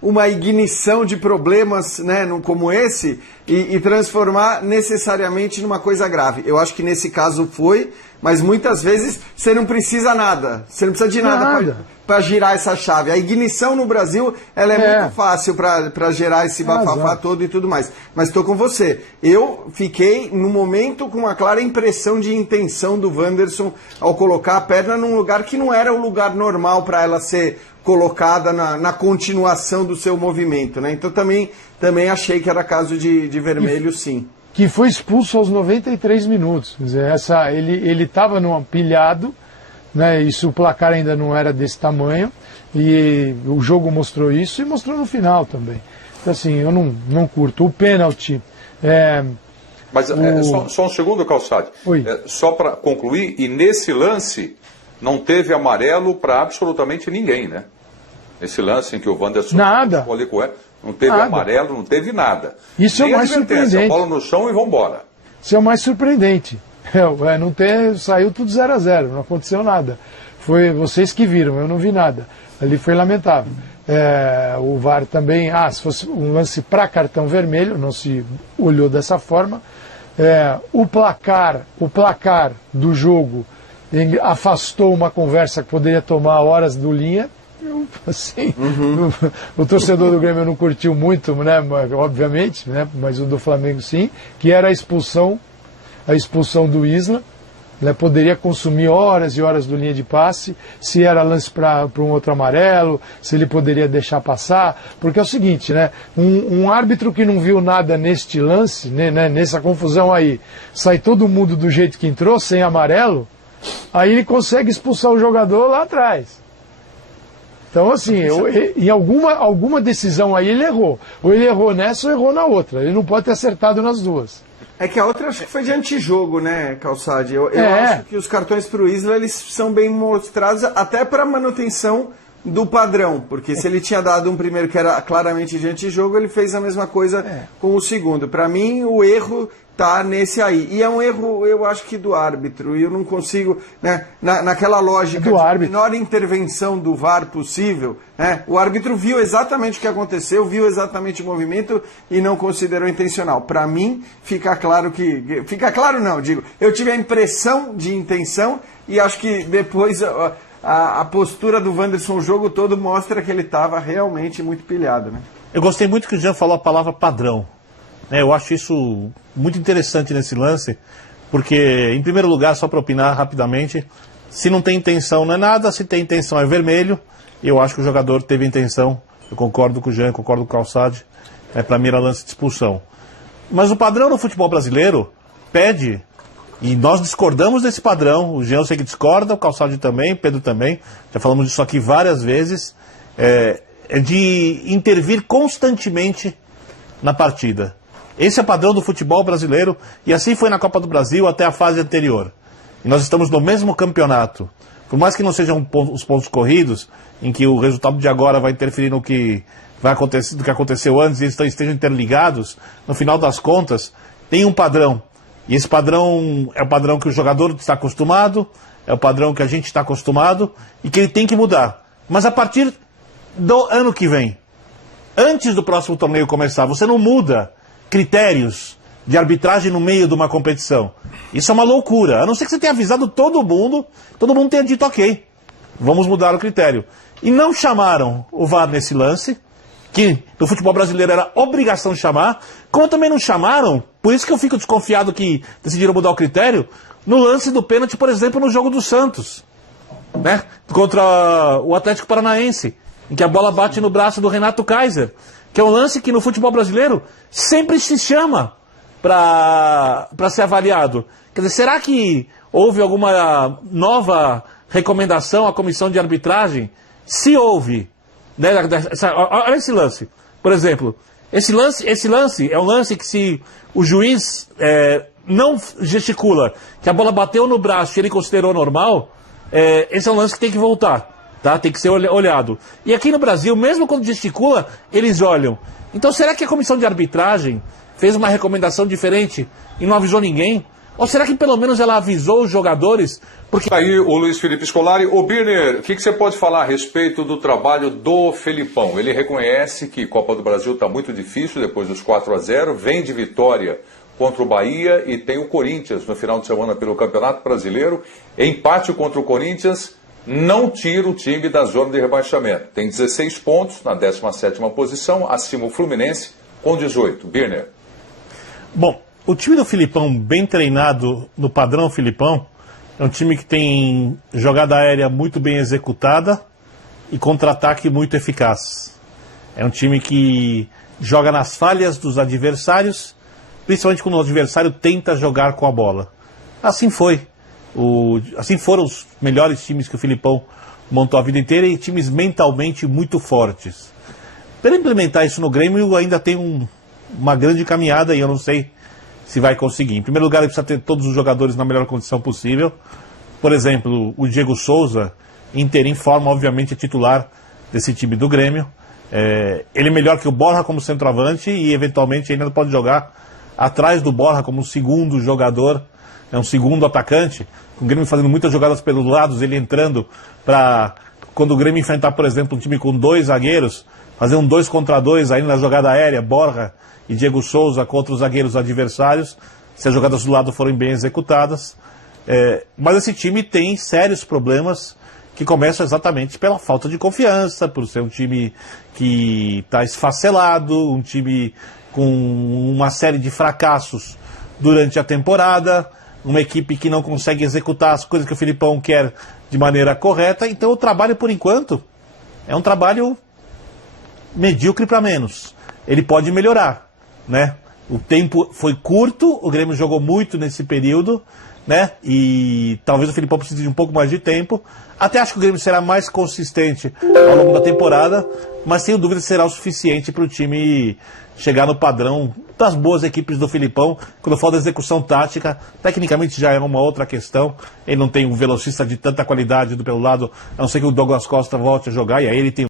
uma ignição de problemas, né, como esse e transformar necessariamente numa coisa grave. Eu acho que nesse caso foi, mas muitas vezes você não precisa nada. Você não precisa de nada para girar essa chave. A ignição no Brasil ela é muito fácil para gerar esse bafafá todo e tudo mais. Mas estou com você. Eu fiquei, no momento, com uma clara impressão de intenção do Wanderson ao colocar a perna num lugar que não era o lugar normal para ela ser colocada na continuação do seu movimento, né? Então também achei que era caso de vermelho, sim. Que foi expulso aos 93 minutos. Quer dizer, ele estava num pilhado, né? Isso, o placar ainda não era desse tamanho, e o jogo mostrou isso e mostrou no final também. Então, assim, eu não curto. O pênalti. Mas só um segundo, Calçade. Só para concluir, e nesse lance não teve amarelo para absolutamente ninguém, né? Esse lance em que o Wanderson não teve amarelo, não teve nada. Isso nem é o mais surpreendente. A bola no chão e vambora. Isso é o mais surpreendente. Saiu tudo 0-0, não aconteceu nada. Foi vocês que viram, eu não vi nada. Ali foi lamentável. O VAR também, se fosse um lance para cartão vermelho, não se olhou dessa forma. O placar do jogo afastou uma conversa que poderia tomar horas do Linha. Assim, o torcedor do Grêmio não curtiu muito, né, obviamente, né, mas o do Flamengo sim, que era a expulsão do Isla, né, poderia consumir horas e horas do linha de passe, se era lance para um outro amarelo, se ele poderia deixar passar, porque é o seguinte, né, um árbitro que não viu nada neste lance, né, nessa confusão aí, sai todo mundo do jeito que entrou, sem amarelo, aí ele consegue expulsar o jogador lá atrás. Então, assim, em alguma decisão aí ele errou. Ou ele errou nessa ou errou na outra. Ele não pode ter acertado nas duas. É que a outra acho que foi de antijogo, né, Calçade? Eu acho que os cartões para o Isla eles são bem mostrados até para manutenção do padrão. Porque se ele tinha dado um primeiro que era claramente de antijogo, ele fez a mesma coisa com o segundo. Para mim, o erro tá nesse aí. E é um erro, eu acho que do árbitro. E eu não consigo, né, naquela lógica de menor intervenção do VAR possível, né, o árbitro viu exatamente o que aconteceu, viu exatamente o movimento e não considerou intencional. Para mim, fica claro que... Fica claro não, digo. Eu tive a impressão de intenção e acho que depois a postura do Wanderson o jogo todo mostra que ele estava realmente muito pilhado, né? Eu gostei muito que o Jean falou a palavra padrão. Eu acho isso muito interessante nesse lance, porque, em primeiro lugar, só para opinar rapidamente, se não tem intenção não é nada, se tem intenção é vermelho. Eu acho que o jogador teve intenção, eu concordo com o Jean, concordo com o Calçade, para mim era lance de expulsão. Mas o padrão no futebol brasileiro pede, e nós discordamos desse padrão, o Jean eu sei que discorda, o Calçade também, o Pedro também, já falamos disso aqui várias vezes, é de intervir constantemente na partida. Esse é o padrão do futebol brasileiro, e assim foi na Copa do Brasil até a fase anterior. E nós estamos no mesmo campeonato. Por mais que não sejam os pontos corridos, em que o resultado de agora vai interferir no que vai acontecer, do que aconteceu antes, e eles estejam interligados, no final das contas, tem um padrão. E esse padrão é o padrão que o jogador está acostumado, é o padrão que a gente está acostumado, e que ele tem que mudar. Mas a partir do ano que vem, antes do próximo torneio começar, você não muda critérios de arbitragem no meio de uma competição. Isso é uma loucura. A não ser que você tenha avisado todo mundo tenha dito ok, vamos mudar o critério. E não chamaram o VAR nesse lance, que no futebol brasileiro era obrigação de chamar, como também não chamaram, por isso que eu fico desconfiado que decidiram mudar o critério, no lance do pênalti, por exemplo, no jogo do Santos, né, contra o Atlético Paranaense, em que a bola bate no braço do Renato Kaiser, que é um lance que no futebol brasileiro sempre se chama para ser avaliado. Quer dizer, será que houve alguma nova recomendação à comissão de arbitragem? Se houve, né, olha esse lance, por exemplo, esse lance é um lance que se o juiz não gesticula, que a bola bateu no braço e ele considerou normal, esse é um lance que tem que voltar. Tá? Tem que ser olhado. E aqui no Brasil, mesmo quando gesticula, eles olham. Então será que a comissão de arbitragem fez uma recomendação diferente e não avisou ninguém? Ou será que pelo menos ela avisou os jogadores? Porque... Aí o Luiz Felipe Scolari. Ô Birner, o que você pode falar a respeito do trabalho do Felipão? Ele reconhece que Copa do Brasil está muito difícil depois dos 4-0, vem de vitória contra o Bahia e tem o Corinthians no final de semana pelo Campeonato Brasileiro. Empate contra o Corinthians não tira o time da zona de rebaixamento. Tem 16 pontos na 17ª posição, acima o Fluminense com 18. Birner. Bom, o time do Filipão, bem treinado no padrão Filipão, é um time que tem jogada aérea muito bem executada e contra-ataque muito eficaz. É um time que joga nas falhas dos adversários, principalmente quando o adversário tenta jogar com a bola. Assim foi. Assim foram os melhores times que o Filipão montou a vida inteira e times mentalmente muito fortes. Para implementar isso no Grêmio ainda tem uma grande caminhada e eu não sei se vai conseguir. Em primeiro lugar, ele precisa ter todos os jogadores na melhor condição possível. Por exemplo, o Diego Souza, em forma, obviamente, é titular desse time do Grêmio. Ele é melhor que o Borja como centroavante e, eventualmente, ainda pode jogar atrás do Borja como segundo jogador, um segundo atacante. O Grêmio fazendo muitas jogadas pelos lados, ele entrando para, quando o Grêmio enfrentar, por exemplo, um time com 2 zagueiros, fazer um 2 contra 2 ainda na jogada aérea, Borja e Diego Souza contra os zagueiros adversários, se as jogadas do lado forem bem executadas. Mas esse time tem sérios problemas que começam exatamente pela falta de confiança, por ser um time que está esfacelado, um time com uma série de fracassos durante a temporada, uma equipe que não consegue executar as coisas que o Filipão quer de maneira correta. Então o trabalho, por enquanto, é um trabalho medíocre para menos. Ele pode melhorar, né? O tempo foi curto, o Grêmio jogou muito nesse período, né? E talvez o Filipão precise de um pouco mais de tempo. Até acho que o Grêmio será mais consistente ao longo da temporada, mas tenho dúvida se será o suficiente para o time chegar no padrão das boas equipes do Filipão. Quando eu falo da execução tática, tecnicamente já é uma outra questão. Ele não tem um velocista de tanta qualidade pelo lado, a não ser que o Douglas Costa volte a jogar, e aí ele tem